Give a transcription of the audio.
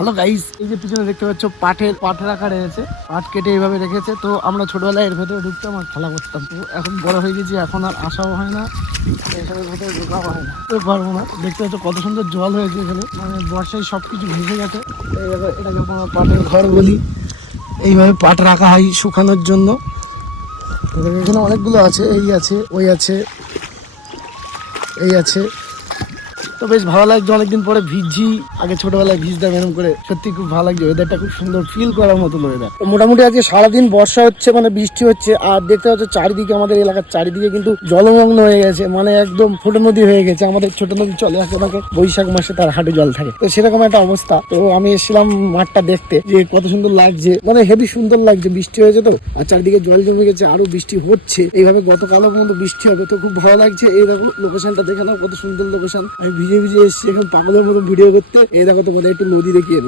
Hello guys, এই যে পিছনে দেখতে পাচ্ছ পাট রাখা রয়েছে। পাট কেটে এইভাবে রেখেছে। তো আমরা ছোটবেলায় এর ভেতরে ঢুকতাম আর খেলা করতাম। তো এখন বড় হয়ে গেছি, এখন আর আসাও হয় না, এইসবের ভেতরে ঢোকাও হয় না, তো পারবো না। দেখতে পাচ্ছ কত সুন্দর জল হয়েছে এখানে, মানে বর্ষায় সবকিছু ভেসে গেছে। এটাকে আমরা পাটের ঘর বলি। এইভাবে পাট রাখা হয় শুকানোর জন্য। এখানে অনেকগুলো আছে, এই আছে, ওই আছে, এই আছে। তো বেশ ভালো লাগছে, অনেকদিন পরে ভিজছি। আগে ছোটবেলায় ভিজতাম এরকম করে, সত্যি খুব ভালো লাগছে। ওয়েদারটা খুব সুন্দর, ফিল করার মতো ওয়েদার। মোটামুটি আজকে সারাদিন বর্ষা হচ্ছে, মানে বৃষ্টি হচ্ছে। আর দেখতে পাচ্ছ চারিদিকে, আমাদের এলাকার চারিদিকে কিন্তু জলমগ্ন হয়ে গেছে, মানে একদম ছোট নদী হয়ে গেছে। আমাদের ছোট নদী চলে আসে ওনাকে, বৈশাখ মাসে তার হাঁটু জল থাকে। তো সেরকম একটা অবস্থা। তো আমি এসেছিলাম মাঠটা দেখতে, যে কত সুন্দর লাগছে, মানে হেভি সুন্দর লাগছে। বৃষ্টি হয়েছে তো, আর চারিদিকে জল জমে গেছে, আরো বৃষ্টি হচ্ছে। এইভাবে গতকালও পর্যন্ত বৃষ্টি হবে, তো খুব ভালো লাগছে। এই দেখো লোকেশনটা দেখে নাও, কত সুন্দর লোকেশন। আমি ভিজে ভিজে এসেছি এখন পাগলের মতো ভিডিও করতে। এই দেখো, তোমাদের একটু নদী দেখিয়ে নিই।